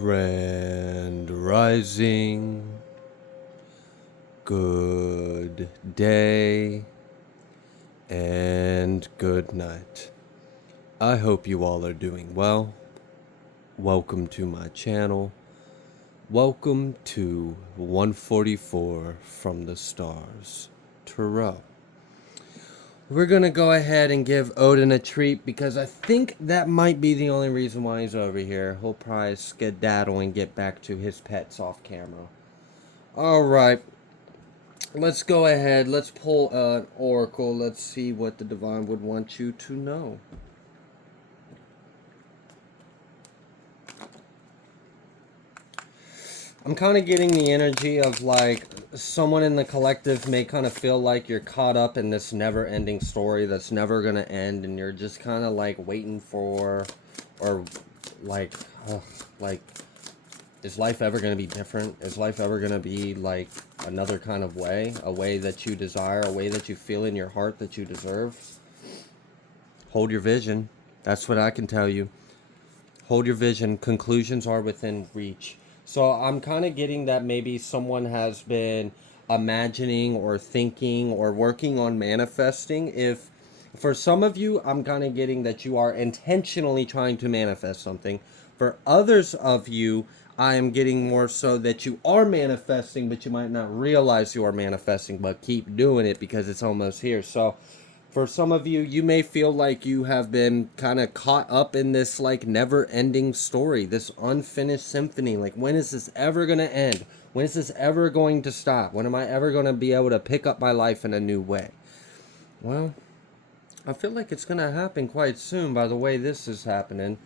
Grand Rising, good day, and good night. I hope you all are doing well. Welcome to my channel. Welcome to 144 from the Stars, Tarot. We're gonna go ahead and give Odin a treat because I think that might be the only reason why he's over here. He'll probably skedaddle and get back to his pets off camera. Alright, let's go ahead. Let's pull an oracle. Let's see what the divine would want you to know. I'm kind of getting the energy of like someone in the collective may kind of feel like you're caught up in this never-ending story that's never going to end, and you're just kind of like waiting for, or like, like, is life ever going to be different? Is life ever going to be like another kind of way? A way that you desire, a way that you feel in your heart that you deserve? Hold your vision. That's what I can tell you. Hold your vision. Conclusions are within reach. So I'm kind of getting that maybe someone has been imagining or thinking or working on manifesting. If for some of you, I'm kind of getting that you are intentionally trying to manifest something. For others of you, I am getting more so that you are manifesting, but you might not realize you are manifesting, but keep doing it because it's almost here. So for some of you, you may feel like you have been kind of caught up in this like never-ending story, this unfinished symphony. Like, when is this ever going to end? When is this ever going to stop? When am I ever going to be able to pick up my life in a new way? Well, I feel like it's going to happen quite soon by the way this is happening.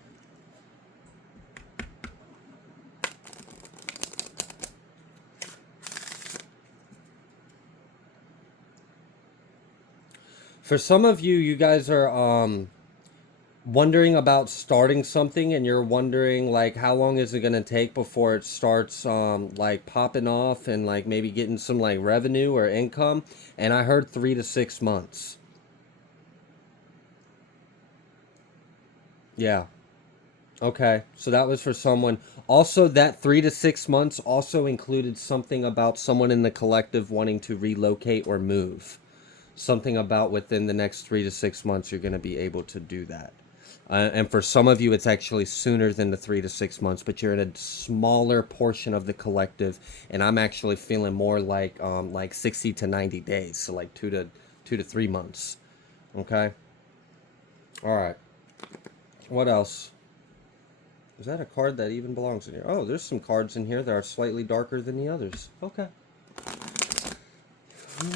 For some of you, you guys are wondering about starting something, and you're wondering like how long is it going to take before it starts like popping off and like maybe getting some like revenue or income. And I heard 3 to 6 months. Yeah. Okay, so that was for someone. Also, that 3 to 6 months also included something about someone in the collective wanting to relocate or move. Something about within the next 3 to 6 months you're going to be able to do that. And for some of you, it's actually sooner than the 3 to 6 months, but you're in a smaller portion of the collective, and I'm actually feeling more like 60 to 90 days, so like 2 to 3 months. Okay. All right. What else? Is that a card that even belongs in here? Oh, there's some cards in here that are slightly darker than the others. Okay.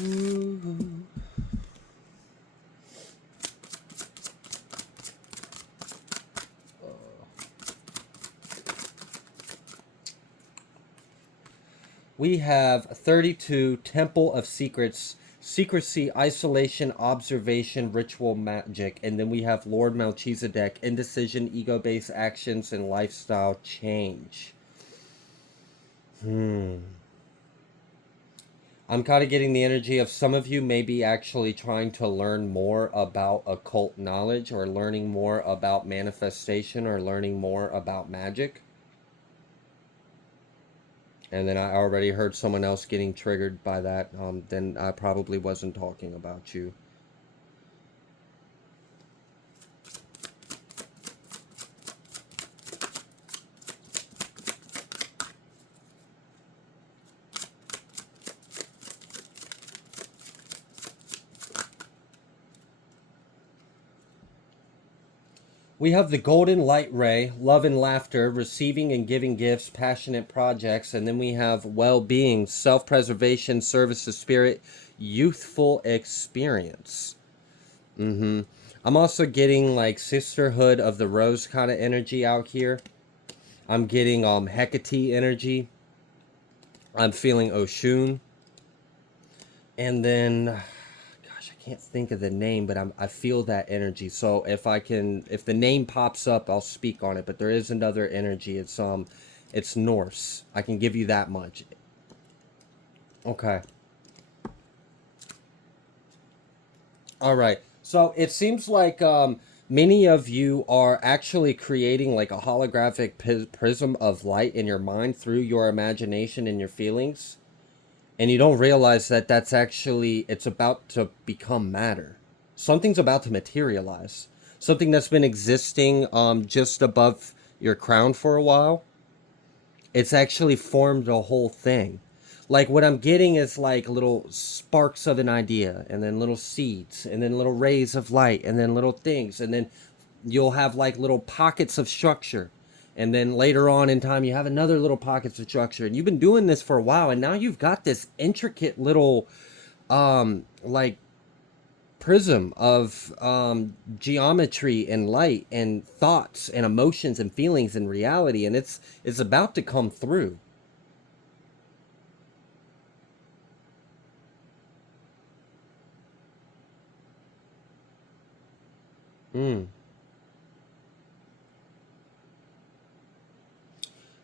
Ooh. We have 32, Temple of Secrets, Secrecy, Isolation, Observation, Ritual, Magic. And then we have Lord Melchizedek, Indecision, Ego-Based Actions, and Lifestyle Change. I'm kind of getting the energy of some of you maybe actually trying to learn more about occult knowledge, or learning more about manifestation, or learning more about magic. And then I already heard someone else getting triggered by that. Then I probably wasn't talking about you. We have the golden light ray, love and laughter, receiving and giving gifts, passionate projects. And then we have well-being, self-preservation, service to spirit, youthful experience. I'm also getting like sisterhood of the rose kind of energy out here. I'm getting Hecate energy. I'm feeling Oshun. And then can't think of the name, but I feel that energy. So if the name pops up, I'll speak on it. But there is another energy. It's Norse. I can give you that much. Okay. All right. So it seems like Many of you are actually creating like a holographic prism of light in your mind through your imagination and your feelings, and you don't realize that that's actually, it's about to become matter. Something's about to materialize. Something that's been existing just above your crown for a while, it's actually formed a whole thing. Like what I'm getting is like little sparks of an idea, and then little seeds, and then little rays of light, and then little things, and then you'll have like little pockets of structure. And then later on in time, you have another little pockets of structure. And you've been doing this for a while, and now you've got this intricate little like prism of geometry and light and thoughts and emotions and feelings and reality, and it's about to come through. Mm.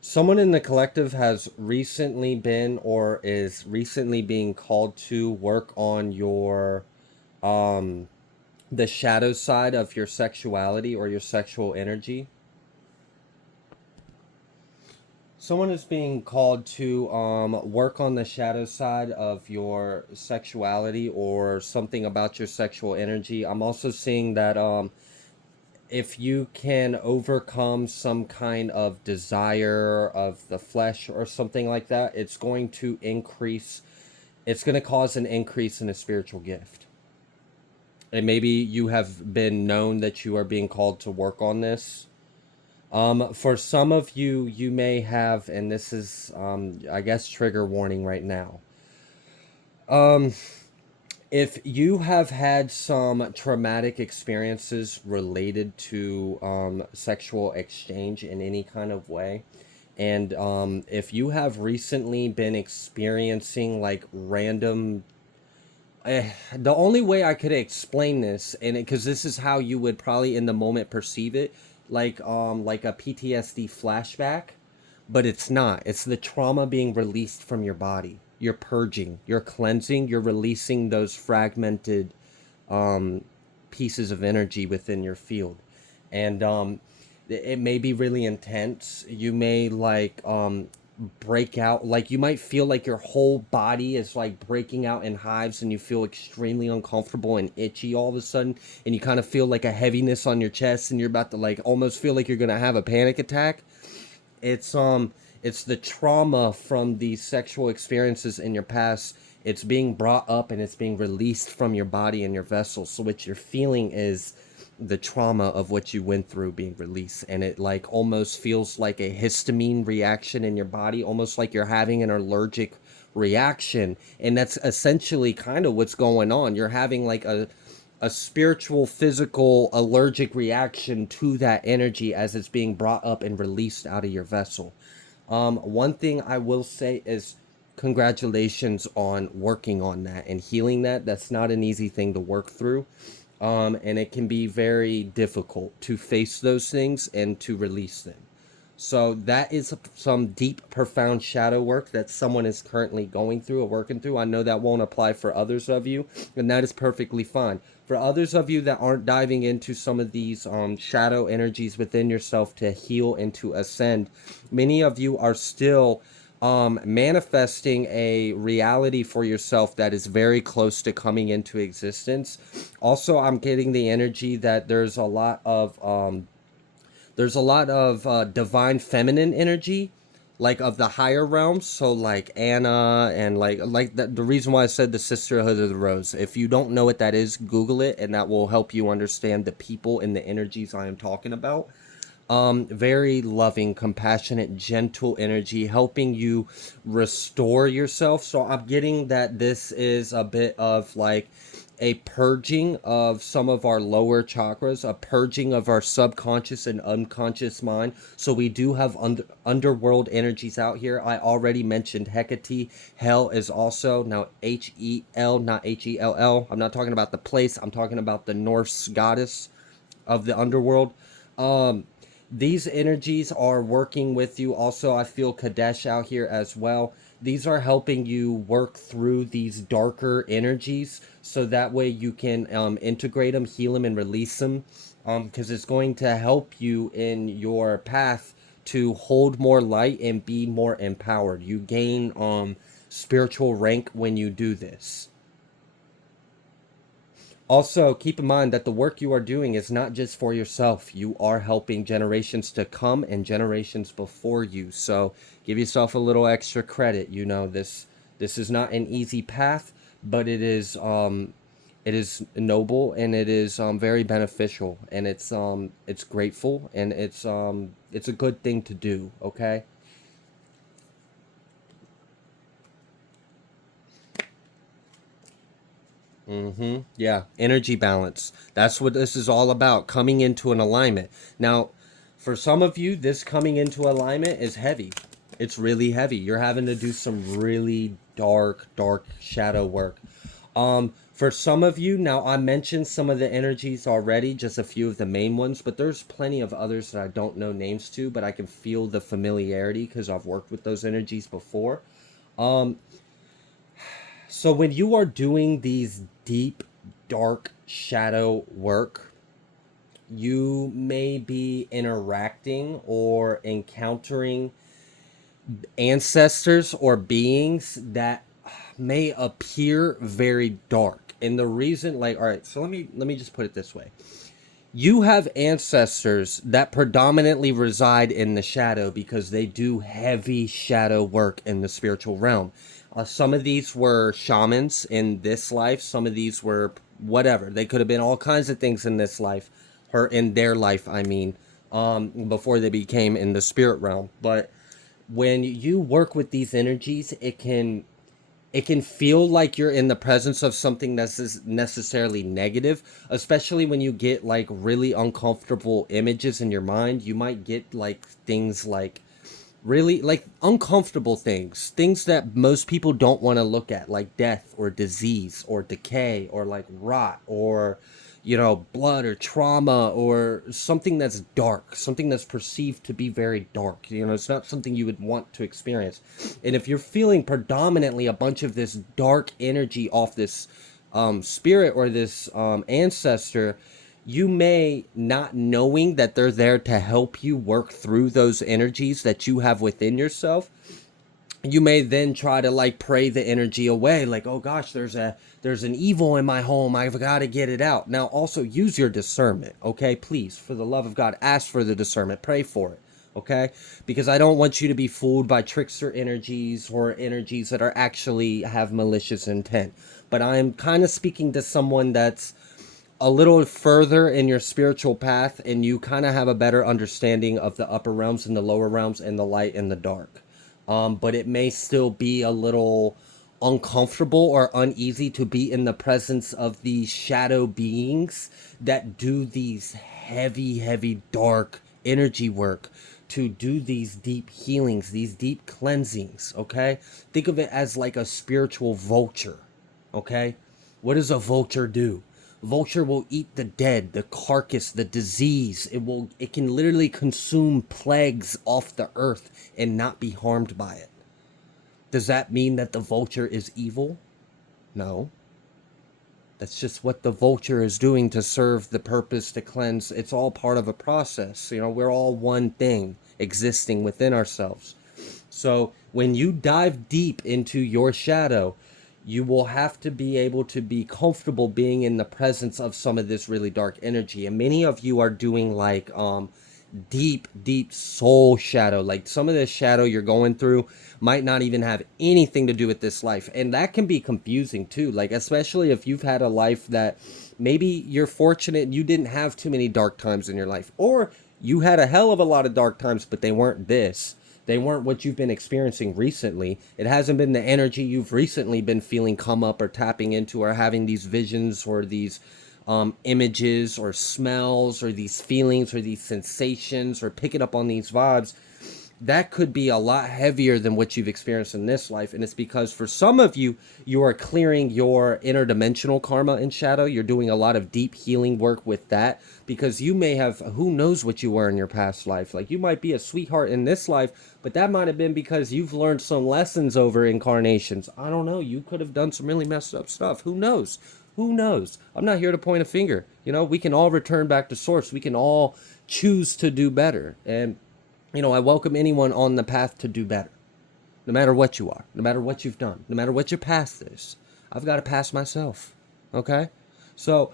Someone in the collective has recently been or is recently being called to work on your um the shadow side of your sexuality or your sexual energy. Someone is being called to work on the shadow side of your sexuality or something about your sexual energy. I'm also seeing that if you can overcome some kind of desire of the flesh or something like that, it's going to increase, it's going to cause an increase in a spiritual gift. And maybe you have been known that you are being called to work on this. For some of you, you may have, and this is, I guess, trigger warning right now. Um, if you have had some traumatic experiences related to sexual exchange in any kind of way, and if you have recently been experiencing like random, the only way I could explain this, and because this is how you would probably in the moment perceive it, like a PTSD flashback, but it's not. It's the trauma being released from your body. You're purging, you're cleansing, you're releasing those fragmented um, pieces of energy within your field. And it may be really intense. You may like break out, like you might feel like your whole body is like breaking out in hives, and you feel extremely uncomfortable and itchy all of a sudden, and you kind of feel like a heaviness on your chest, and you're about to like almost feel like you're gonna have a panic attack. It's the trauma from these sexual experiences in your past. It's being brought up and it's being released from your body and your vessel. So what you're feeling is the trauma of what you went through being released, and it like almost feels like a histamine reaction in your body, almost like you're having an allergic reaction. And that's essentially kind of what's going on. You're having like a spiritual, physical, allergic reaction to that energy as it's being brought up and released out of your vessel. One thing I will say is congratulations on working on that and healing that. That's not an easy thing to work through. And it can be very difficult to face those things and to release them. So that is some deep, profound shadow work that someone is currently going through or working through. I know that won't apply for others of you, and that is perfectly fine. For others of you that aren't diving into some of these shadow energies within yourself to heal and to ascend, many of you are still manifesting a reality for yourself that is very close to coming into existence. Also, I'm getting the energy that there's a lot of divine feminine energy, like of the higher realms. So like Anna and like the reason why I said the Sisterhood of the Rose. If you don't know what that is, Google it, and that will help you understand the people and the energies I am talking about. Very loving, compassionate, gentle energy, helping you restore yourself. So I'm getting that this is a bit of like a purging of some of our lower chakras, a purging of our subconscious and unconscious mind. So we do have underworld energies out here. I already mentioned Hecate. Hell is also now Hel, not Hell. I'm not talking about the place. I'm talking about the Norse goddess of the underworld. Um, these energies are working with you. Also, I feel Kadesh out here as well. These are helping you work through these darker energies so that way you can integrate them, heal them, and release them. because it's going to help you in your path to hold more light and be more empowered. You gain spiritual rank when you do this. Also, keep in mind that the work you are doing is not just for yourself. You are helping generations to come and generations before you. So give yourself a little extra credit. You know, this is not an easy path, but it is noble, and it is very beneficial, and it's grateful, and it's a good thing to do. Okay. Mm-hmm. Yeah. Energy balance. That's what this is all about. Coming into an alignment. Now, for some of you, this coming into alignment is heavy. It's really heavy. You're having to do some really dark shadow work. For some of you, now I mentioned some of the energies already, just a few of the main ones, but there's plenty of others that I don't know names to, but I can feel the familiarity because I've worked with those energies before. Um, so when you are doing these deep, dark shadow work, you may be interacting or encountering ancestors or beings that may appear very dark. And the reason, like, all right, so let me just put it this way. You have ancestors that predominantly reside in the shadow because they do heavy shadow work in the spiritual realm. Some of these were shamans in this life. Some of these were whatever. They could have been all kinds of things in this life, or in their life, I mean, before they became in the spirit realm. But when you work with these energies, it can feel like you're in the presence of something that's necessarily negative, especially when you get like really uncomfortable images in your mind. You might get like things like really like uncomfortable things that most people don't want to look at, like death or disease or decay or like rot or blood or trauma or something that's dark, something that's perceived to be very dark. It's not something you would want to experience. And if you're feeling predominantly a bunch of this dark energy off this spirit or this ancestor, you may, not knowing that they're there to help you work through those energies that you have within yourself, you may then try to like pray the energy away, like, oh gosh, there's an evil in my home, I've got to get it out. Now also use your discernment, okay? Please, for the love of God, ask for the discernment, pray for it, okay? Because I don't want you to be fooled by trickster energies or energies that are actually have malicious intent. But I'm kind of speaking to someone that's a little further in your spiritual path, and you kind of have a better understanding of the upper realms and the lower realms and the light and the dark. But it may still be a little uncomfortable or uneasy to be in the presence of these shadow beings that do these heavy dark energy work, to do these deep healings, these deep cleansings. Okay, think of it as like a spiritual vulture. Okay, what does a vulture do? Vulture will eat the dead, the carcass, the disease. It can literally consume plagues off the earth and not be harmed by it. Does that mean that the vulture is evil? No. That's just what the vulture is doing to serve the purpose to cleanse. It's all part of a process. We're all one thing existing within ourselves. So when you dive deep into your shadow, you will have to be able to be comfortable being in the presence of some of this really dark energy. And many of you are doing like deep soul shadow. Like some of this shadow you're going through might not even have anything to do with this life. And that can be confusing too. Like, especially if you've had a life that maybe you're fortunate you didn't have too many dark times in your life, or you had a hell of a lot of dark times, but they weren't this. They weren't what you've been experiencing recently. It hasn't been the energy you've recently been feeling come up or tapping into or having these visions or these images or smells or these feelings or these sensations or picking up on these vibes. That could be a lot heavier than what you've experienced in this life. And it's because for some of you, you are clearing your interdimensional karma in shadow. You're doing a lot of deep healing work with that, because you may have, who knows what you were in your past life. Like, you might be a sweetheart in this life, but that might have been because you've learned some lessons over incarnations. I don't know. You could have done some really messed up stuff. Who knows? Who knows? I'm not here to point a finger. We can all return back to source. We can all choose to do better. And, I welcome anyone on the path to do better. No matter what you are, no matter what you've done, no matter what your past is. I've got a past myself. Okay? So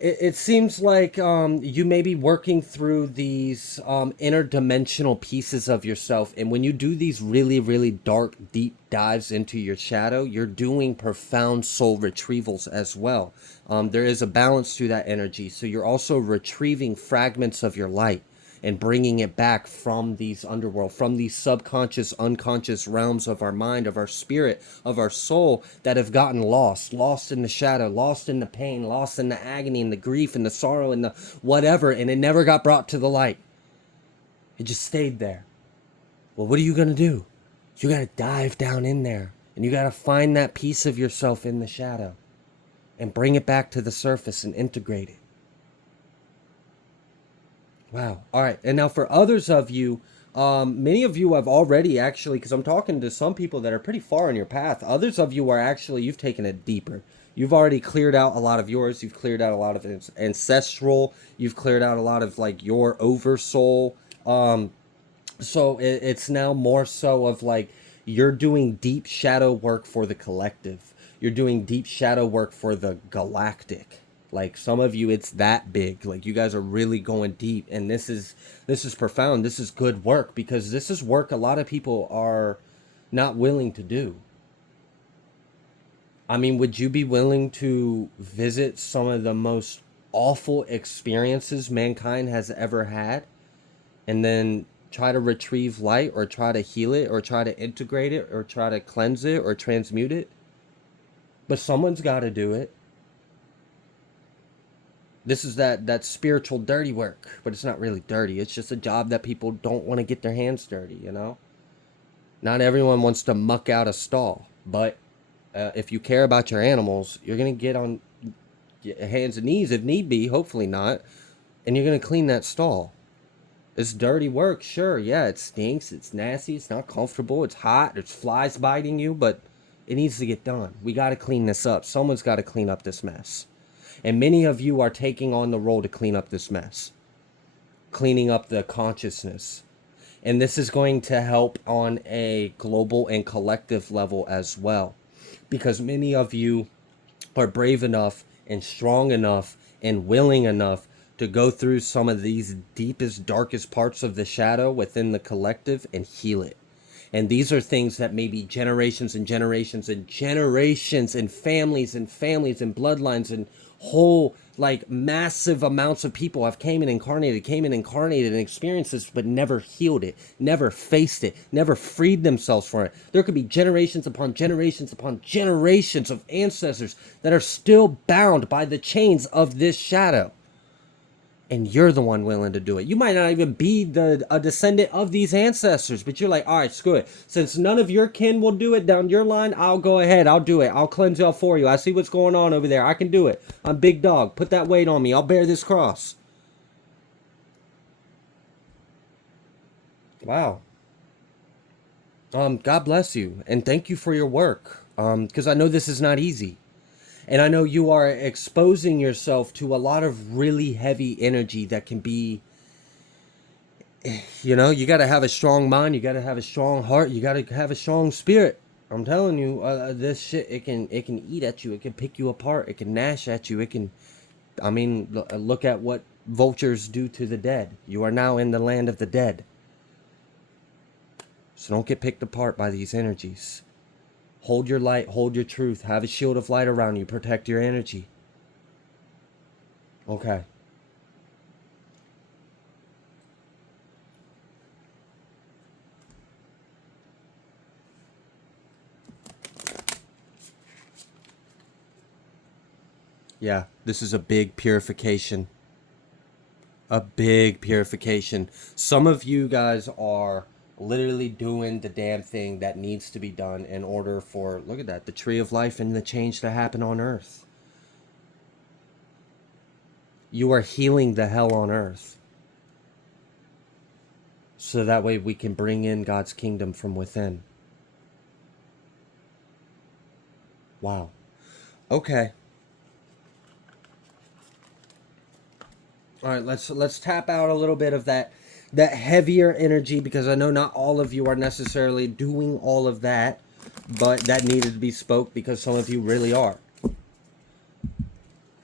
it seems like you may be working through these interdimensional pieces of yourself. And when you do these really, really dark, deep dives into your shadow, you're doing profound soul retrievals as well. There is a balance to that energy. So you're also retrieving fragments of your light and bringing it back from these underworld, from these subconscious, unconscious realms of our mind, of our spirit, of our soul that have gotten lost in the shadow, lost in the pain, lost in the agony and the grief and the sorrow and the whatever, and it never got brought to the light. It just stayed there. Well, what are you going to do? You got to dive down in there, and you got to find that piece of yourself in the shadow and bring it back to the surface and integrate it. Wow. All right. And now for others of you, many of you have already actually, because I'm talking to some people that are pretty far in your path. Others of you are actually, you've taken it deeper. You've already cleared out a lot of yours. You've cleared out a lot of ancestral. You've cleared out a lot of like your oversoul. So it's now more so of like you're doing deep shadow work for the collective. You're doing deep shadow work for the galactic. Like some of you, it's that big. Like you guys are really going deep, and this is profound. This is good work because this is work a lot of people are not willing to do. I mean, would you be willing to visit some of the most awful experiences mankind has ever had and then try to retrieve light or try to heal it or try to integrate it or try to cleanse it or transmute it? But someone's got to do it. This is that spiritual dirty work, but it's not really dirty. It's just a job that people don't want to get their hands dirty. Not everyone wants to muck out a stall, but if you care about your animals, you're going to get on your hands and knees if need be, hopefully not, and you're going to clean that stall. It's dirty work, sure, yeah, it stinks, it's nasty, it's not comfortable, it's hot, there's flies biting you, but it needs to get done. We got to clean this up. Someone's got to clean up this mess. And many of you are taking on the role to clean up this mess, cleaning up the consciousness. And this is going to help on a global and collective level as well, because many of you are brave enough and strong enough and willing enough to go through some of these deepest, darkest parts of the shadow within the collective and heal it. And these are things that maybe generations and generations and generations and families and bloodlines and whole like massive amounts of people have came and incarnated and experienced this, but never healed it, never faced it, never freed themselves from it. There could be generations upon generations upon generations of ancestors that are still bound by the chains of this shadow. And you're the one willing to do it. You might not even be a descendant of these ancestors, but you're like, all right, screw it. Since none of your kin will do it down your line, I'll go ahead. I'll do it. I'll cleanse y'all for you. I see what's going on over there. I can do it. I'm big dog. Put that weight on me. I'll bear this cross. Wow. God bless you. And thank you for your work. Because I know this is not easy. And I know you are exposing yourself to a lot of really heavy energy that can be, you got to have a strong mind. You got to have a strong heart. You got to have a strong spirit. I'm telling you, this shit, it can eat at you. It can pick you apart. It can gnash at you. Look at what vultures do to the dead. You are now in the land of the dead. So don't get picked apart by these energies. Hold your light, hold your truth, have a shield of light around you, protect your energy. Okay. Yeah, this is a big purification. A big purification. Some of you guys are literally doing the damn thing that needs to be done in order for, look at that, the tree of life and the change to happen on earth. You are healing the hell on earth. So that way we can bring in God's kingdom from within. Wow. Okay. All right, let's tap out a little bit of that heavier energy, because I know not all of you are necessarily doing all of that, but that needed to be spoke because some of you really are.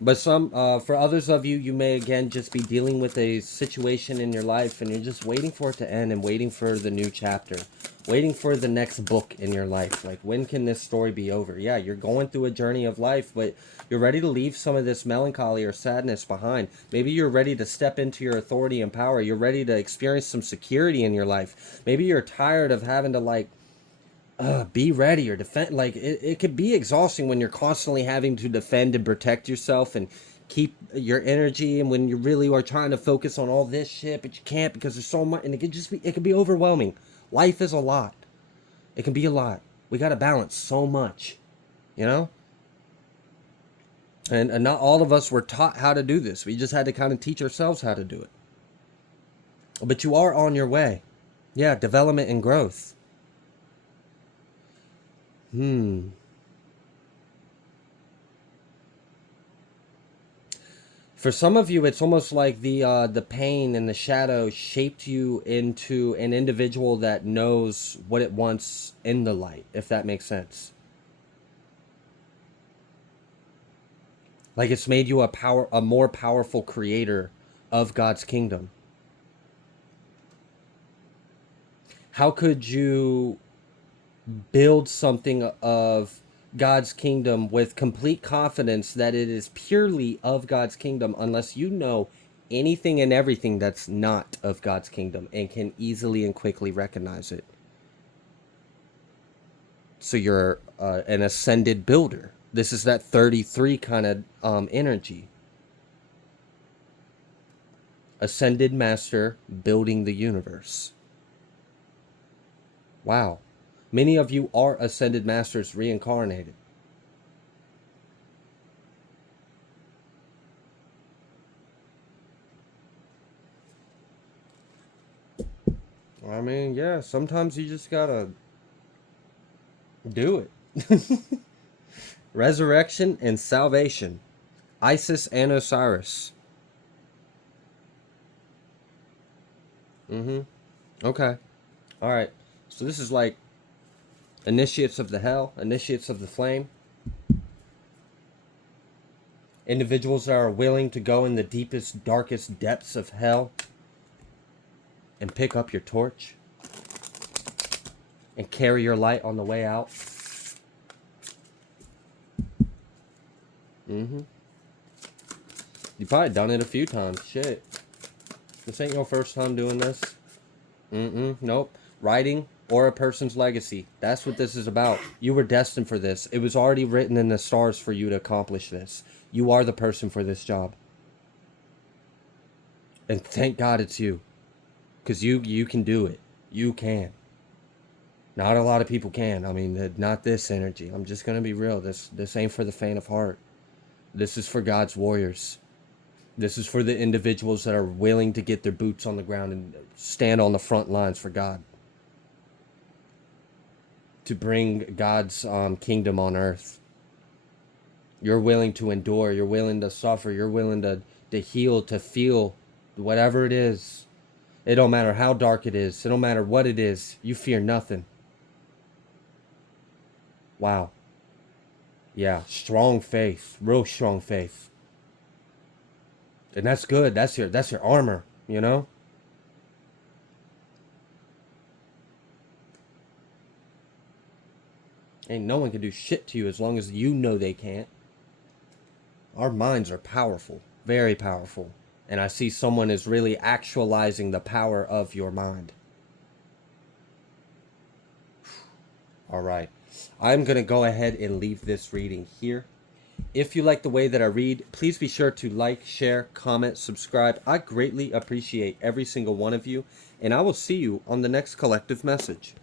But for others of you, you may again just be dealing with a situation in your life and you're just waiting for it to end and waiting for the new chapter, waiting for the next book in your life. Like, when can this story be over? Yeah, you're going through a journey of life, but you're ready to leave some of this melancholy or sadness behind. Maybe you're ready to step into your authority and power. You're ready to experience some security in your life. Maybe you're tired of having to, like, be ready or defend. Like, it could be exhausting when you're constantly having to defend and protect yourself and keep your energy, and when you really are trying to focus on all this shit, but you can't because there's so much, and it can be overwhelming. Life is a lot. It can be a lot. We got to balance so much, you know. And not all of us were taught how to do this. We just had to kind of teach ourselves how to do it. But you are on your way. Yeah, development and growth. For some of you, it's almost like the pain and the shadow shaped you into an individual that knows what it wants in the light, if that makes sense. Like, it's made you a more powerful creator of God's kingdom. How could you build something of God's kingdom with complete confidence that it is purely of God's kingdom unless you know anything and everything that's not of God's kingdom and can easily and quickly recognize it? So you're an ascended builder. This is that 33 kind of energy. Ascended master building the universe. Wow. Many of you are ascended masters reincarnated. I mean, yeah, sometimes you just gotta do it. Resurrection and salvation. Isis and Osiris. Okay. All right. So this is like initiates of the hell, initiates of the flame. Individuals that are willing to go in the deepest, darkest depths of hell and pick up your torch and carry your light on the way out. You've probably done it a few times. Shit. This ain't your first time doing this. Nope. Writing or a person's legacy. That's what this is about. You were destined for this. It was already written in the stars for you to accomplish this. You are the person for this job. And thank God it's you. Because you can do it. You can. Not a lot of people can. I mean, not this energy. I'm just going to be real. This ain't for the faint of heart. This is for God's warriors. This is for the individuals that are willing to get their boots on the ground and stand on the front lines for God. To bring God's kingdom on earth. You're willing to endure. You're willing to suffer. You're willing to heal, to feel whatever it is. It don't matter how dark it is. It don't matter what it is. You fear nothing. Wow. Yeah, strong faith. Real strong faith. And that's good. That's your armor, you know? Ain't no one can do shit to you as long as you know they can't. Our minds are powerful. Very powerful. And I see someone is really actualizing the power of your mind. All right. I'm going to go ahead and leave this reading here. If you like the way that I read, please be sure to like, share, comment, subscribe. I greatly appreciate every single one of you, and I will see you on the next collective message.